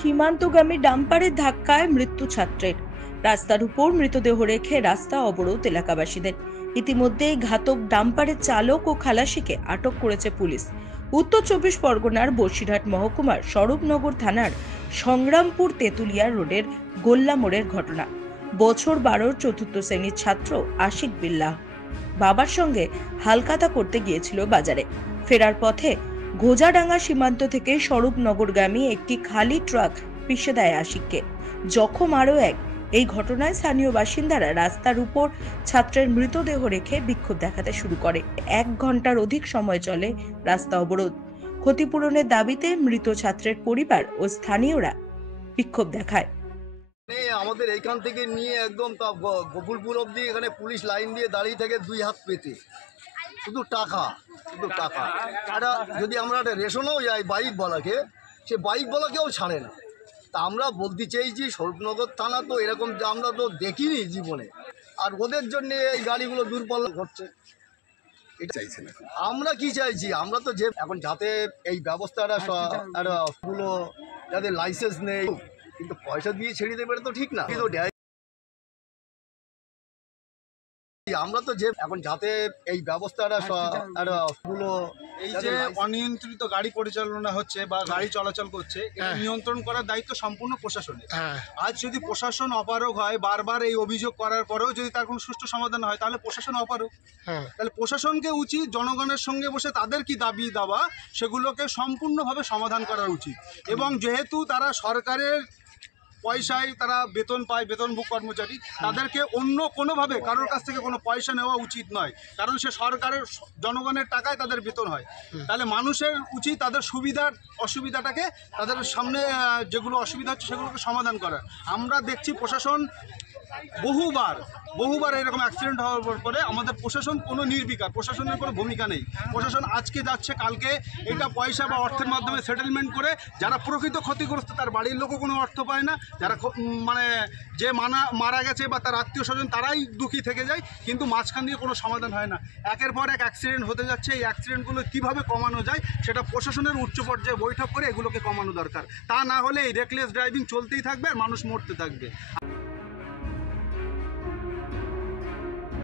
সীমান্তগামী ডাম্পারের ধাক্কায় মৃত্যু ছাত্রের। রাস্তার উপর মৃতদেহ রেখে রাস্তা অবরোধ এলাকাবাসীদের। ইতিমধ্যেই ঘাতক ডাম্পারের চালক ও খালাসিকে আটক করেছে পুলিশ। উত্তর চব্বিশ পরগনার বসিরহাট মহকুমার স্বরূপনগর থানার সংগ্রামপুর তেঁতুলিয়া রোডের গোল্লা মোড়ের ঘটনা। বছর 12 চতুর্থ শ্রেণীর ছাত্র আশিক বিল্লাহ বাবার সঙ্গে হালখাতা করতে গিয়েছিল বাজারে। ফেরার পথে গোজাডাঙ্গা সীমান্ত থেকে স্বরূপনগরগামী একটি খালি ট্রাক পিষে দেয় আশিককে। জখম আরও এক। এই ঘটনায় স্থানীয় বাসিন্দারা রাস্তার উপর ছাত্রের মৃতদেহ রেখে বিক্ষোভ দেখাতে শুরু করে। 1 ঘন্টার অধিক সময় চলে রাস্তা অবরোধ। ক্ষতিপূরণের দাবিতে মৃত ছাত্রের পরিবার ও স্থানীয়রা বিক্ষোভ দেখায়। আমাদের এইখান থেকে নিয়ে একদম গোকুলপুর অব্দি এখানে পুলিশ লাইন দিয়ে দাঁড়িয়ে থাকে 2 হাত পেতে, শুধু টাকা। একটা যদি আমরা একটা রেশনেও যাই বাইকওয়ালাকে, সে বাইকওয়ালাকেও ছাড়ে না। তা আমরা বলতে চাইছি স্বরূপনগর থানা তো এরকম আমরা তো দেখিনি জীবনে, আর ওদের জন্য এই গাড়িগুলো দূরপাল্লা করছে। এটা চাইছে না। আমরা কি চাইছি, আমরা তো যে এখন যাতে এই ব্যবস্থাটা একটা পুরো যাদের লাইসেন্স নেই কিন্তু পয়সা দিয়ে ছেড়ে দেবে তো ঠিক না। কিন্তু আমরা তো যে এখন যাতে এই ব্যবস্থাটা একটা পুরো এই যে অনিয়ন্ত্রিত গাড়ি পরিচালনা হচ্ছে বা গাড়ি চলাচল করছে, এটা নিয়ন্ত্রণ করার দায়িত্ব সম্পূর্ণ প্রশাসনের। আজ যদি প্রশাসন অপারগ হয়, বারবার এই অভিযোগ করার পরেও যদি তার কোনো সুষ্ঠু সমাধান হয়, তাহলে প্রশাসন অপারগ। তাহলে প্রশাসনকে উচিত জনগণের সঙ্গে বসে তাদের কি দাবি দাওয়া সেগুলোকে সম্পূর্ণভাবে সমাধান করা উচিত। এবং যেহেতু তারা সরকারের পয়সায় তারা বেতন পায়, বেতনভোগ কর্মচারী, তাদেরকে অন্য কোনোভাবে কারোর কাছ থেকে কোনো পয়সা নেওয়া উচিত নয়, কারণ সে সরকারের জনগণের টাকায় তাদের বেতন হয়। তাহলে মানুষের উচিত তাদের সুবিধার অসুবিধাটাকে, তাদের সামনে যেগুলো অসুবিধা হচ্ছে সেগুলোকে সমাধান করা। আমরা দেখছি প্রশাসন বহুবার এরকম অ্যাক্সিডেন্ট হওয়ার পরে আমাদের প্রশাসন কোনো নির্বিকার, প্রশাসনের কোনো ভূমিকা নেই। প্রশাসন আজকে যাচ্ছে, কালকে এটা পয়সা বা অর্থের মাধ্যমে সেটেলমেন্ট করে যারা প্রকৃত ক্ষতিগ্রস্ত তার বাড়ির লোকও কোনো অর্থ পায় না, যারা মানে যে মারা গেছে বা তার আত্মীয় স্বজন তারাই দুঃখী থেকে যায়, কিন্তু মাঝখান দিয়ে কোনো সমাধান হয় না। একের পর এক অ্যাক্সিডেন্ট হতে যাচ্ছে। এই অ্যাক্সিডেন্টগুলো কীভাবে কমানো যায় সেটা প্রশাসনের উচ্চ পর্যায়ে বৈঠক করে এগুলোকে কমানো দরকার। তা না হলে এই রেকলেস ড্রাইভিং চলতেই থাকবে আর মানুষ মরতে থাকবে।